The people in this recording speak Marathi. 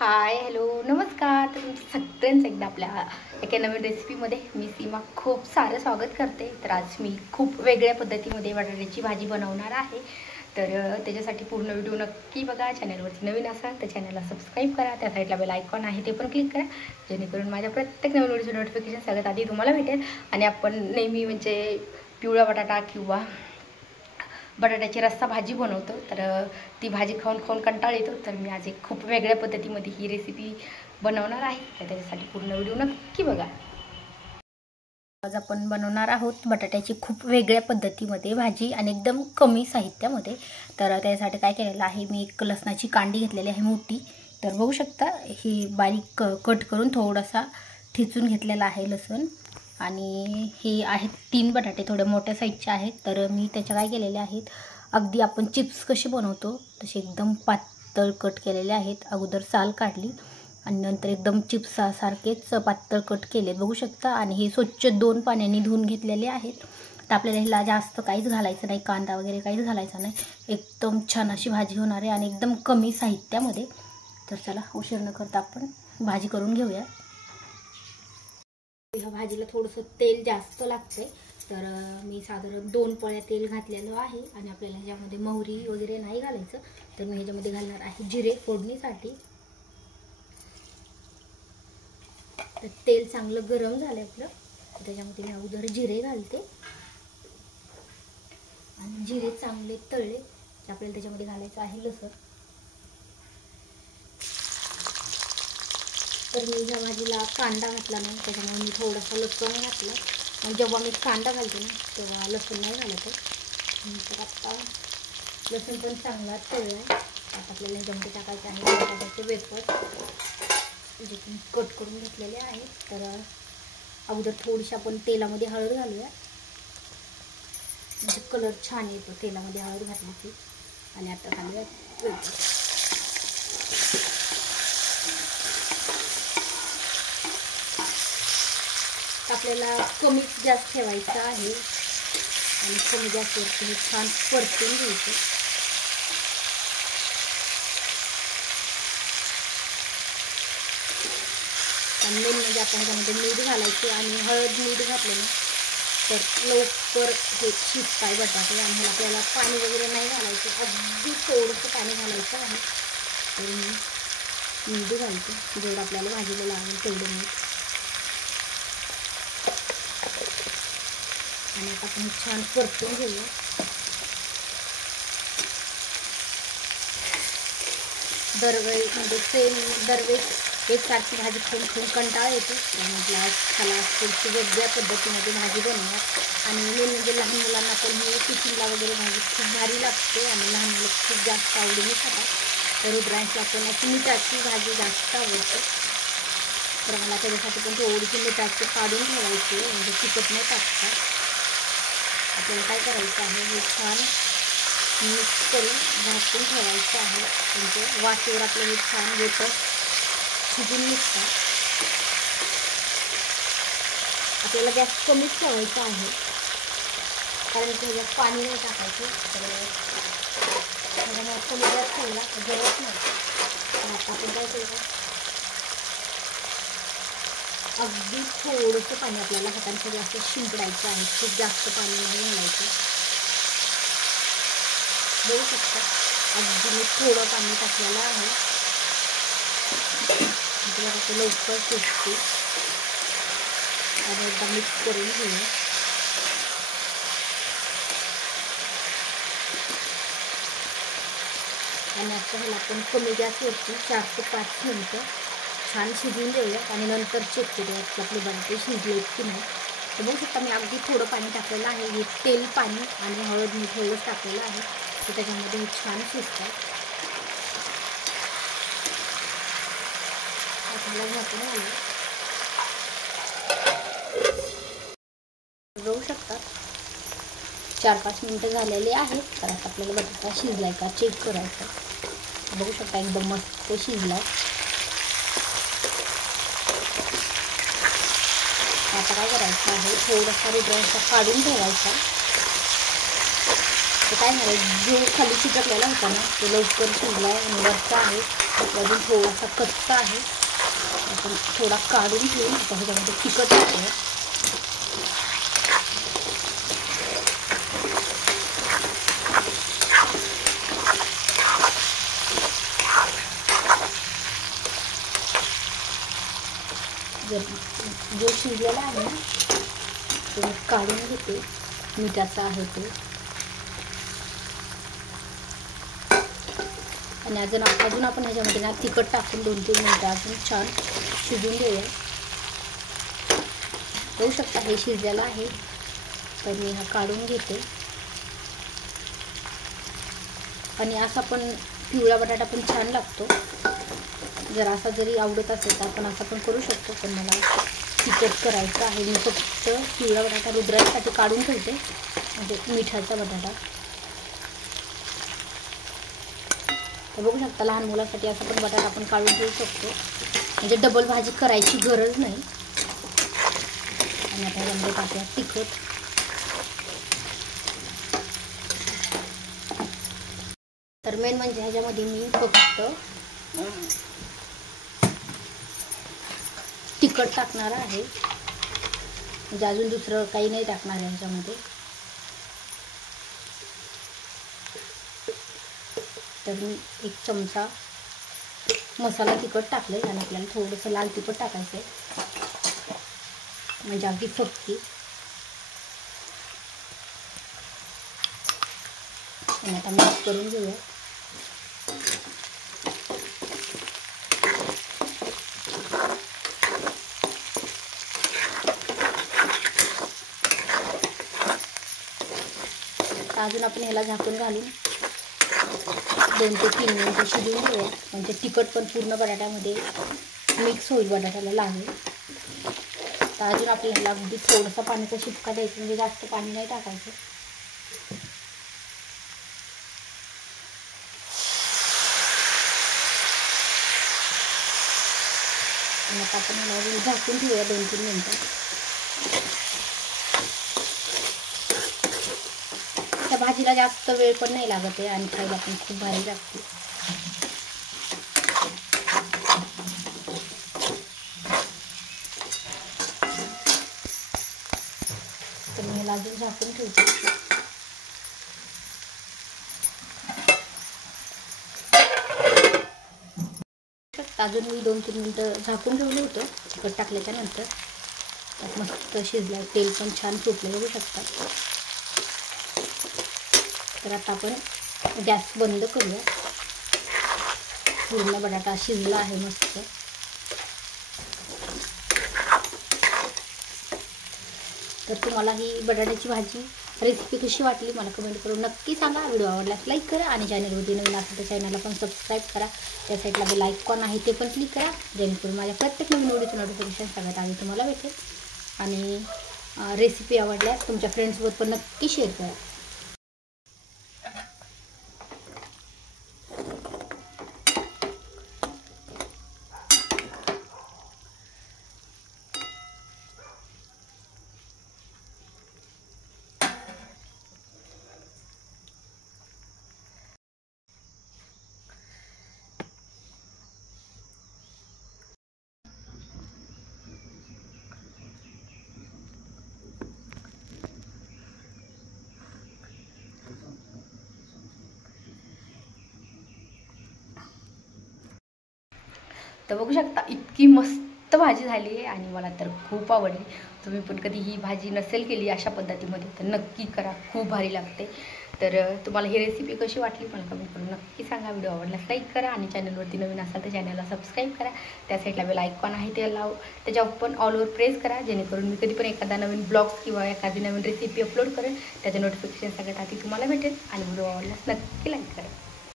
हाय हॅलो नमस्कार. तर तुमचं सगळ्यांचं एकदा आपल्या एका नवीन रेसिपीमध्ये मी सीमा खूप सारं स्वागत करते. तर आज मी खूप वेगळ्या पद्धतीमध्ये बटाट्याची भाजी बनवणार आहे. तर त्याच्यासाठी पूर्ण व्हिडिओ नक्की बघा. चॅनलवरती नवीन असाल तर चॅनलला सबस्क्राईब करा. त्या साईडला बेल आयकॉन आहे ते पण क्लिक करा, जेणेकरून माझ्या प्रत्येक नवीन व्हिडिओचं नोटिफिकेशन सगळ्यात आधी तुम्हाला भेटेल. आणि आपण नेहमी म्हणजे पिवळा बटाटा किंवा बटाट्याची रस्सा भाजी बनवतो. तर ती भाजी खाऊन खाऊन कंटाळ येतो. तर मी आज एक खूप वेगळ्या पद्धतीमध्ये ही रेसिपी बनवणार आहे. तर त्याच्यासाठी पूर्ण व्हिडिओ नक्की बघा. आज आपण बनवणार आहोत बटाट्याची खूप वेगळ्या पद्धतीमध्ये भाजी आणि एकदम कमी साहित्यामध्ये. तर त्यासाठी काय केलेलं आहे, मी एक लसणाची कांडी घेतलेली आहे मोठी. तर बघू शकता ही बारीक कट करून थोडासा ठेचून घेतलेला आहे लसूण. आणि हे आहेत 3 बटाटे, थोडे मोठ्या साईजचे आहेत. तर मी त्याच्या काय केलेले आहेत, अगदी आपण चिप्स कसे बनवतो तसे एकदम पातळ कट केलेले आहेत. अगोदर साल काढली आणि नंतर एकदम चिप्सासारखेच पातळ कट केले बघू शकता. आणि हे स्वच्छ 2 पाण्याने धुवून घेतलेले आहेत. तर आपल्याला ह्याला जास्त काहीच घालायचं नाही, कांदा वगैरे काहीच घालायचा नाही. एकदम छान अशी भाजी होणार आहे आणि एकदम कमी साहित्यामध्ये. तर चला उशीर न करता आपण भाजी करून घेऊया. ह्या भाजीला थोडंसं तेल जास्त लागतंय. तर मी साधारण 2 पळ्या तेल घातलेलं आहे. आणि आपल्याला ह्याच्यामध्ये मोहरी वगैरे नाही घालायचं. तर मी ह्याच्यामध्ये घालणार आहे जिरे फोडणीसाठी. तर तेल चांगलं गरम झालं आपलं, त्याच्यामध्ये मी अगोदर जिरे घालते. आणि जिरे चांगले तळले की आपल्याला त्याच्यामध्ये घालायचं आहे लसूण. तर मी ह्या भाजीला कांदा घातला नाही, त्याच्यामुळे मी थोडासा लसूण घातला. आणि जेव्हा मी कांदा घालते ना तेव्हा लसूण नाही घालत. तर आता लसूण पण चांगला तळला आहे. आता आपल्याला ह्याच्यामध्ये टाकायचं आहे बटाट्याचे वेफर, जे मी कट करून घेतलेले आहेत. तर अगोदर थोडीशी आपण तेलामध्ये हळद घालूया, म्हणजे कलर छान येतो तेलामध्ये हळद घातली की. आणि आता घालूया वेफर. आपल्याला कमी गॅस ठेवायचा आहे आणि कमी गॅसवरती छान परतून घ्यायचं. आणि मेन म्हणजे आपण ह्याच्यामध्ये मीठ घालायचे. आणि हळद मीठ घातले ना तर लवकर हे शिजताय बटाटे. आणि आपल्याला पाणी वगैरे नाही घालायचं, अगदी थोडंसं पाणी घालायचं आहे. तर मी मीठ घालते जेवढं आपल्याला भाजीला लागेल तेवढं मीठ. आणि आता आपण छान परतून घेऊया. दरवेळी म्हणजे दरवेळेस एकसारखी भाजी खाऊन कंटाळा येतो. म्हटलं आज त्याला थोडीशी वेगळ्या पद्धतीमध्ये भाजी बनवूया. आणि मेन म्हणजे लहान मुलांना पण हे टिफिनला वगैरे भाजी खूप भारी लागते आणि लहान मुलं खूप जास्त आवडीने खातात. तर रुद्रांशला पण अशी मिठाची भाजी जास्त आवडते. तर मला त्याच्यासाठी पण थोडीशी मिठाची काढून ठेवायची, म्हणजे तिखट नाही टाकता. आपल्याला काय करायचं आहे, हे छान मिक्स करून झाकून ठेवायचं आहे. म्हणजे वाफेवर आपलं हे छान वेफर शिजून निघतात. आपल्याला गॅस कमीच ठेवायचा आहे, कारण की ह्याच्यात पाणी नाही टाकायचं. तर ह्याच्यामुळे कमी गॅस ठेवला जळत नाही. तर आता आपण काय केलं, अगदी थोडंसं पाणी आपल्याला हातांचं जास्त शिंपडायचं आहे, खूप जास्त पाणी नाही घालायचं. बघू शकता अगदी मी थोडं पाणी टाकलेलं आहे. आपल्याला ते लवकर शिजते. आणि एकदा मिक्स करून घेऊ. आणि आता ह्याला आपण कमी गॅसवरती 4 ते 5 मिनटं छान शिजवून देऊया. आणि नंतर चेक करूया की आपले बटाटे शिजलेत की नाही. तर बघू शकता मी अगदी थोडं पाणी टाकलेलं आहे. हे तेल पाणी आणि हळद मीठ एवढंच टाकलेलं आहे. तर त्याच्यामध्ये हे छान शिजतात. आपल्याला झाकून घालूया. बघू शकता 4-5 मिनटं झालेली आहेत. तर आता आपल्याला बटाटा शिजलाय का चेक करायचं. बघू शकता एकदम मस्त शिजलाय. आता काय करायचं आहे, थोडासा रुद्रांशा काढून ठेवायचा. तर काय झालं, जो खाली चिकटलेला होता ना तो लवकर शिजला आणि वरचा आहे अजून थोडासा कच्चा आहे, आपण थोडा काढून घेऊन आता ह्याच्यामध्ये तिखट टाकूया. जो शिजलेला आहे ना तो काढून घेते, मिठाचा आहे तो. आणि अजून आपण ह्याच्यामध्ये ना तिखट टाकून 2-3 मिनटं अजून छान शिजून घेऊया. होऊ शकता हे शिजलेलं आहे, तर मी हा काढून घेते. आणि असा पण पिवळा बटाटा पण छान लागतो. जर असा जरी आवडत असेल तर आपण असं पण करू शकतो, पण मला तिखट करायचं आहे. मी फक्त पिवळा बटाटा रुद्रासाठी काढून ठेवते, म्हणजे मिठाचा बटाटा. तर बघू शकता लहान मुलासाठी असा पण बटाटा आपण काढून ठेवू शकतो, म्हणजे डबल भाजी करायची गरज नाही. आणि आता ह्याच्यामध्ये टाकूया तिखट. तर मेन म्हणजे ह्याच्यामध्ये मी फक्त तिखट टाकणार आहे, म्हणजे अजून दुसरं काही नाही टाकणार आहे ह्याच्यामध्ये. तर मी 1 चमचा मसाला तिखट टाकले आणि आपल्याला थोडंसं लाल तिखट टाकायचं आहे, म्हणजे अगदी फक्की. आणि आता मिक्स करून घेऊया. अजून आपण ह्याला झाकून घालून 2 ते 3 मिनिटं शिजवून घेऊया, म्हणजे तिखट पण पूर्ण बटाट्यामध्ये मिक्स होईल, बटाट्याला लागेल. तर अजून आपल्याला अगदी थोडंसं पाण्याचा शिपका द्यायचं, म्हणजे जास्त पाणी नाही टाकायचं. आणि आता आपण ह्याला अजून झाकून ठेवूया 2-3 मिनिटं. त्या भाजीला जास्त वेळ पण नाही लागत आहे आणि खायला पण खूप भारी लागते. तर मी ह्याला अजून झाकून ठेवते. अजून मी 2-3 मिनिटं झाकून ठेवलं होतं तिखट टाकल्याच्या नंतर. त्यात मस्त शिजलं, तेल पण छान सुटलं बघू शकता. तर आता आपण गॅस बंद करूया. पूर्ण बटाटा शिजला आहे मस्त. तर तुम्हाला ही बटाट्याची भाजी रेसिपी कशी वाटली मला कमेंट करून नक्की सांगा. व्हिडिओ आवडल्यास लाईक करा आणि चॅनलवरती नवीन असेल तर चॅनलला पण सबस्क्राईब करा. त्या साईडला बेल आयकॉन आहे ते पण क्लिक करा, जेणेकरून माझ्या प्रत्येक नवीन व्हिडिओचं नोटिफिकेशन सगळ्यात आधी तुम्हाला भेटेल. आणि रेसिपी आवडल्यास तुमच्या फ्रेंड्ससोबत पण नक्की शेअर करा. तर बघू शकता इतकी मस्त भाजी झाली आहे आणि मला तर खूप आवडली. तुम्ही पण कधी ही भाजी नसेल केली अशा पद्धतीमध्ये तर नक्की करा, खूप भारी लागते. तर तुम्हाला ही रेसिपी कशी वाटली मला कमेंट करून नक्की सांगा. व्हिडिओ आवडल्यास लाईक करा आणि चॅनलवरती नवीन असाल तर चॅनलला सबस्क्राईब करा. त्या साईडला बेल आयकॉन आहे ते त्याच्यावर पण ऑलवर प्रेस करा, जेणेकरून मी कधी पण एखादा नवीन ब्लॉग किंवा एखादी नवीन रेसिपी अपलोड करेन त्याचं नोटिफिकेशन सगळ्यात आधी तुम्हाला भेटेल. आणि व्हिडिओ आवडल्यास नक्की लाईक करा.